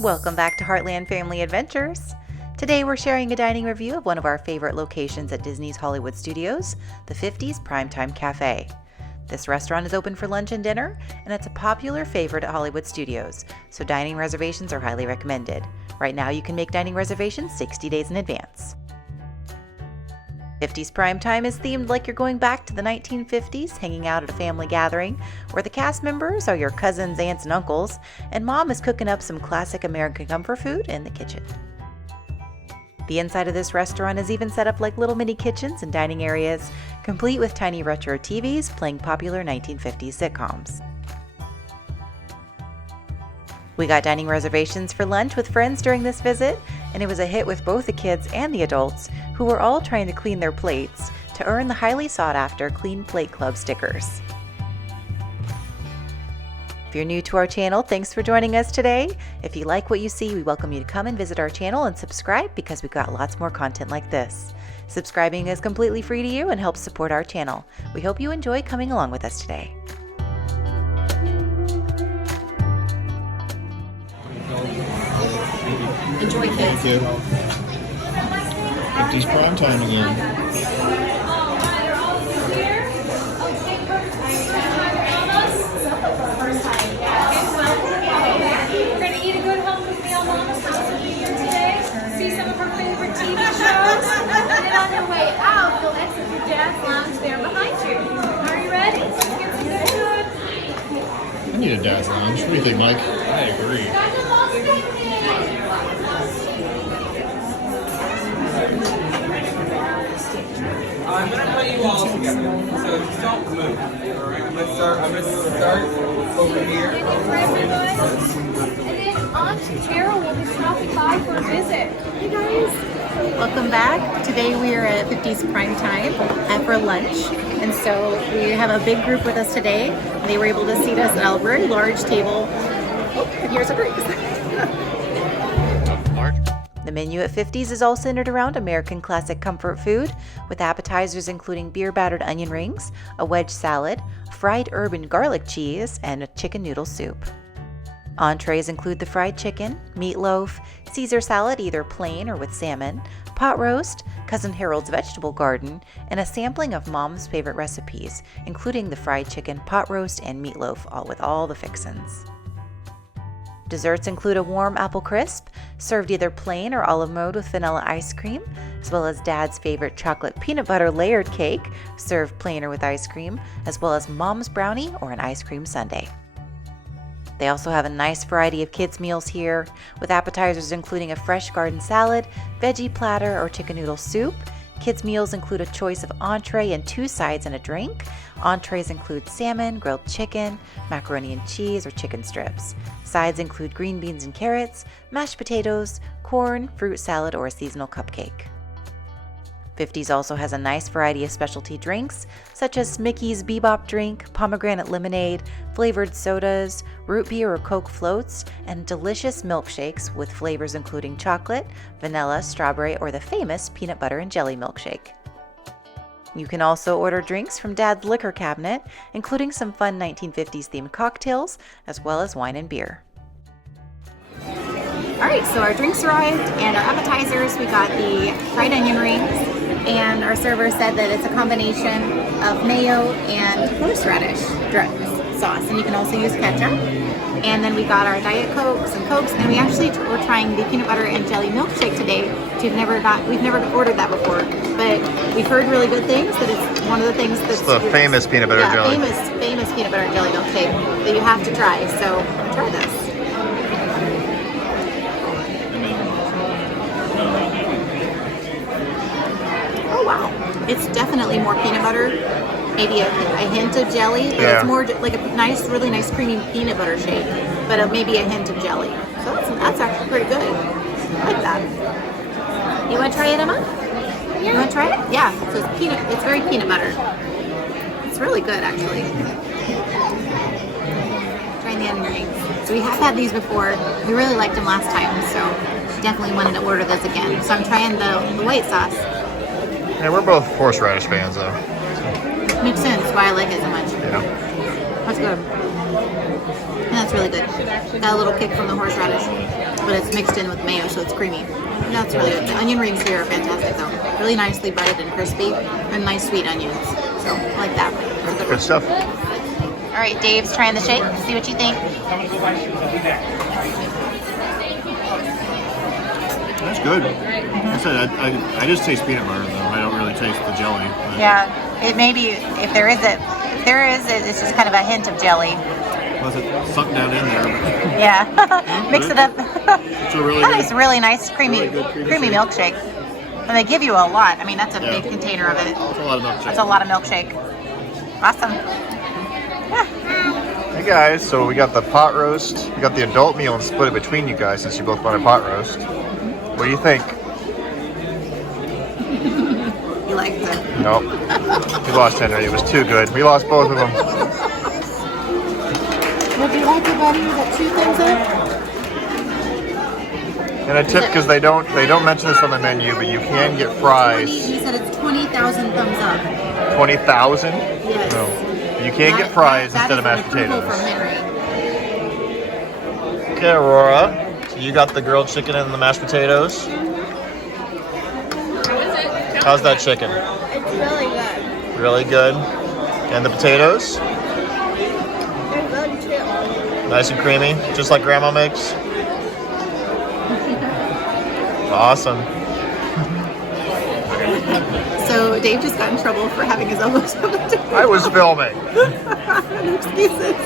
Welcome back to Heartland Family Adventures. Today we're sharing a dining review of one of our favorite locations at Disney's Hollywood Studios, the 50's Primetime Cafe. This restaurant is open for lunch and dinner, and it's a popular favorite at Hollywood Studios, so dining reservations are highly recommended. Right now you can make dining reservations 60 days in advance. 50's Primetime is themed like you're going back to the 1950s, hanging out at a family gathering where the cast members are your cousins, aunts, and uncles, and mom is cooking up some classic American comfort food in the kitchen. The inside of this restaurant is even set up like little mini kitchens and dining areas, complete with tiny retro TVs playing popular 1950s sitcoms. We got dining reservations for lunch with friends during this visit, and it was a hit with both the kids and the adults, who were all trying to clean their plates to earn the highly sought-after Clean Plate Club stickers. If you're new to our channel, thanks for joining us today. If you like what you see, we welcome you to come and visit our channel and subscribe because we've got lots more content like this. Subscribing is completely free to you and helps support our channel. We hope you enjoy coming along with us today. Enjoy, kids. Thank you. 50's prime time again. We're going to eat a good home cooked meal. Mama's supposed to be here today. See some of her favorite TV shows. And then on your way out, you'll exit your dad's lounge there behind you. Are you ready? Get some good food. I need a dad's lounge. What do you think, Mike? I agree. I'm going to put you all together, so don't move. I'm going to start over here. And then Aunt Carol will be stopping by for a visit. Hey guys. Welcome back. Today we are at 50's Primetime for lunch, and so we have a big group with us today. They were able to seat us at a very large table. Oh, and here's a drink. The menu at 50's is all centered around American classic comfort food, with appetizers including beer-battered onion rings, a wedge salad, fried herb and garlic cheese, and a chicken noodle soup. Entrees include the fried chicken, meatloaf, Caesar salad either plain or with salmon, pot roast, Cousin Harold's vegetable garden, and a sampling of Mom's favorite recipes, including the fried chicken, pot roast, and meatloaf, all with all the fixins. Desserts include a warm apple crisp, served either plain or olive mode with vanilla ice cream, as well as Dad's favorite chocolate peanut butter layered cake, served plain or with ice cream, as well as Mom's brownie or an ice cream sundae. They also have a nice variety of kids' meals here, with appetizers including a fresh garden salad, veggie platter, or chicken noodle soup. Kids' meals include a choice of entree and 2 sides and a drink. Entrees include salmon, grilled chicken, macaroni and cheese, or chicken strips. Sides include green beans and carrots, mashed potatoes, corn, fruit salad, or a seasonal cupcake. 50's also has a nice variety of specialty drinks, such as Mickey's Bebop drink, pomegranate lemonade, flavored sodas, root beer or Coke floats, and delicious milkshakes with flavors including chocolate, vanilla, strawberry, or the famous peanut butter and jelly milkshake. You can also order drinks from Dad's liquor cabinet, including some fun 1950s themed cocktails, as well as wine and beer. Alright, so our drinks arrived and our appetizers. We got the fried onion rings, and our server said that it's a combination of mayo and horseradish sauce, and you can also use ketchup. And then we got our Diet Cokes and Cokes, and we actually were trying the peanut butter and jelly milkshake today, which we've never ordered that before, but we've heard really good things, that it's one of the things that's It's the famous peanut butter jelly. famous peanut butter and jelly milkshake that you have to try, so try this. Oh wow, it's definitely more peanut butter, maybe a hint of jelly, but it's more like a nice, really nice creamy peanut butter shake, but maybe a hint of jelly. So that's actually pretty good. I like that. You want to try it, Emma? Yeah. You want to try it? Yeah. So it's very peanut butter. It's really good, actually. Trying the onion rings. So we have had these before. We really liked them last time, so definitely wanted to order this again. So I'm trying the white sauce. Yeah, we're both horseradish fans, though. Makes sense why I like it so much. Yeah. That's good. And that's really good. Got a little kick from the horseradish. but it's mixed in with mayo, so it's creamy. And that's really good. The onion rings here are fantastic, though. Really nicely breaded and crispy, and nice sweet onions. So I like that. Good stuff. All right, Dave's trying the shake. See what you think. That's good. I said I just taste peanut butter though. I don't really taste the jelly. But Yeah, it may be, if there is, it's just kind of a hint of jelly. unless it's sunk down in there. Yeah, mix it up. It's a really That good. is really nice, creamy, really good creamy shake. milkshake. And they give you a lot. I mean, that's a Yeah. big container of it. It's a lot of milkshake. That's a lot of milkshake. Awesome. Hey guys, so we got the pot roast. We got the adult meal and split it between you guys since you both wanted pot roast. What do you think? You like that? Nope. We lost Henry. It was too good. We lost both of them. Would you like it, buddy? You got 2 things up? And a tip, because they don't mention this on the menu, but you can get fries. He said it's 20,000 thumbs up. 20,000? Yes. No. You can get fries instead of mashed potatoes. From Henry. Okay, Aurora. So you got the grilled chicken and the mashed potatoes. How's that chicken? It's really good. Really good. And the potatoes? They're good too. Nice and creamy, just like Grandma makes. Awesome. So Dave just got in trouble for having his elbows on the table. I was filming. No excuses.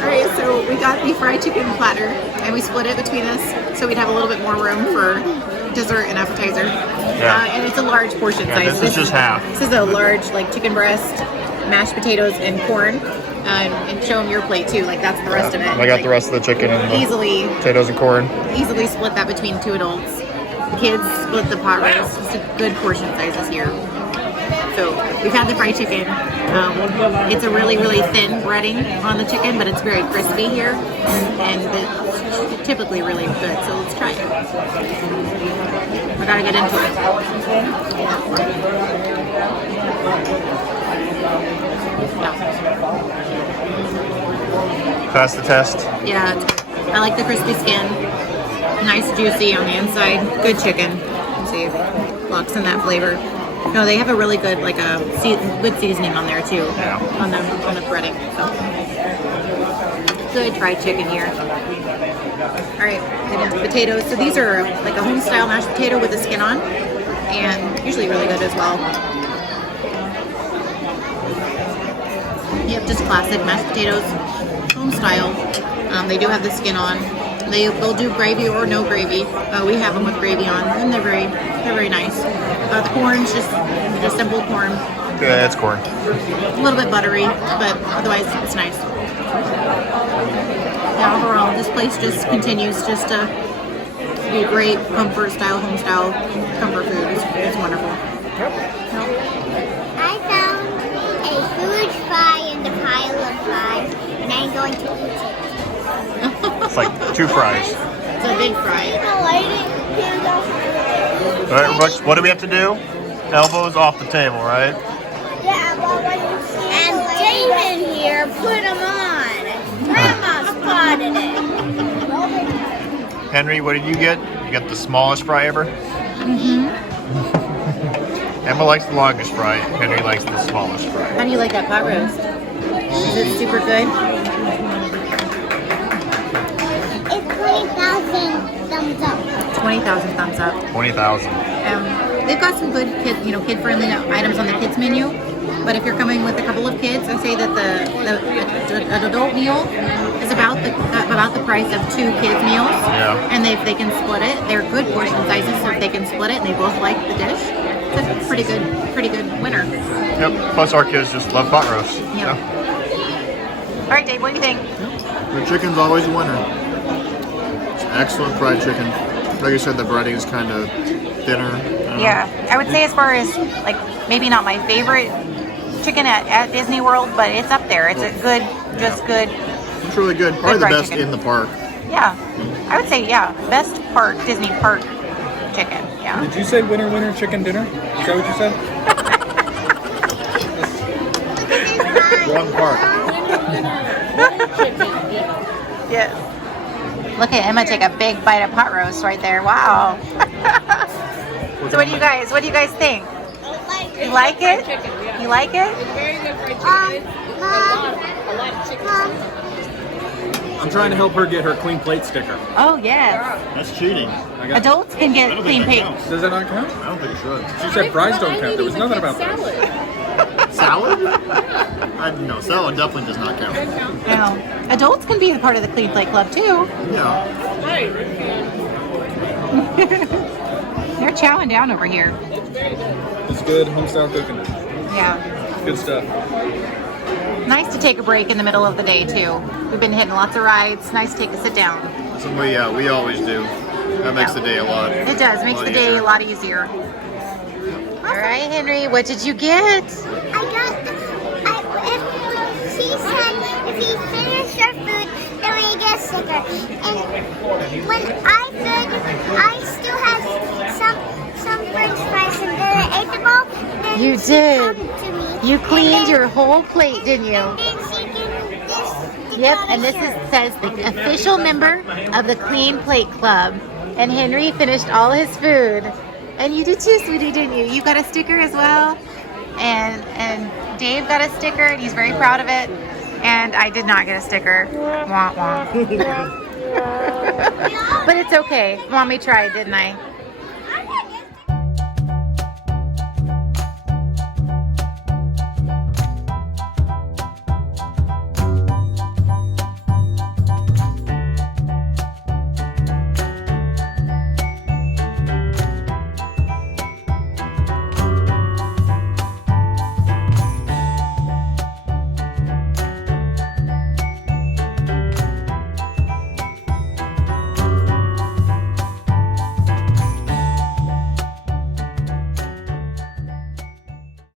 All right, so we got the fried chicken platter, and we split it between us, so we'd have a little bit more room for dessert and appetizer. Yeah. And it's a large portion Yeah, size. this is just half. This is a large, like chicken breast, mashed potatoes, and corn. And show them your plate too. Like that's the rest of it. I got the rest of the chicken and the Easily potatoes and corn. split that between 2 adults. The kids split the pot roast. It's a good portion sizes here. So we've had the fried chicken. It's a really, really thin breading on the chicken, but it's very crispy here, and it's typically really good. So let's try it. I gotta get into it. Pass the test. Yeah, it's good. I like the crispy skin. Nice juicy on the inside. Good chicken. Let's see, locks in that flavor. No, they have a really good good seasoning on there too. Yeah. On the breading. So good fried chicken here. All right, get into potatoes. So these are like a home style mashed potato with the skin on, and usually really good as well. Yep, just classic mashed potatoes, home style. They do have the skin on. They'll do gravy or no gravy. We have them with gravy on, and they're very nice. The corn's just simple corn, Yeah, it's corn. a little bit buttery, but otherwise it's nice. Yeah, overall, this place just continues just to be great comfort style, home style comfort food. It's wonderful. I found a huge fry in the pile of fries, and I'm going to eat it. It's like 2 fries. It's a big fry. All right, what do we have to do? Elbows off the table, right? Yeah, but when you see and David here put them on. Grandma spotted it. Henry, what did you get? You got the smallest fry ever? Mm-hmm. Emma likes the longest fry. Henry likes the smallest fry. How do you like that pot roast? Is it super good? It's 20,000 thumbs up. 20,000 thumbs up. 20,000. They've got some good kid-friendly items on the kids menu. But if you're coming with a couple of kids, I say that an adult meal is about the price of 2 kids meals. Yeah. And if they can split it, they're good portion sizes. So if they can split it and they both like the dish, it's a pretty good winner. Yep. Plus our kids just love pot roast. Yeah. All right, Dave, what do you think? The chicken's always a winner. It's excellent fried chicken. Like I said, the breading is kind of thinner. Yeah, I would say as far as like maybe not my favorite chicken at Disney World, but it's up there. It's a good, just good. It's really good. Probably the fried best chicken. in the park. Yeah, I would say best park Disney park chicken. Yeah. Did you say winner, winner, chicken dinner? Is that what you said? Wrong park. Yes. Look at Emma take a big bite of pot roast right there. Wow. So what do you guys think? You like it? You like it? I'm trying to help her get her clean plate sticker. Oh yes. That's cheating. Adults can get clean plate. Does that not count? I don't think it should. She said fries don't count. There was nothing about that. Salad? No, salad definitely does not count. No. Adults can be a part of the clean plate club too. Yeah. They're chowing down over here. It's good homestyle cooking. Yeah. Good stuff. Nice to take a break in the middle of the day too. We've been hitting lots of rides. Nice to take a sit down. So we always do. That makes the day a lot. It does. Makes the day a lot easier. All right, Henry, what did you get? She said if you finish your food, then we get a sticker. And when I still have some French fries and then I ate them all. Then You she did. come to me, You and cleaned then- your whole plate, didn't you? And then she gave me this. Yep, and this says the official member of the Clean Plate Club. And Henry finished all his food. And you did too, sweetie, didn't you? You got a sticker as well. And Dave got a sticker, and he's very proud of it. And I did not get a sticker. Wah, wah. But it's okay. Mommy tried, didn't I?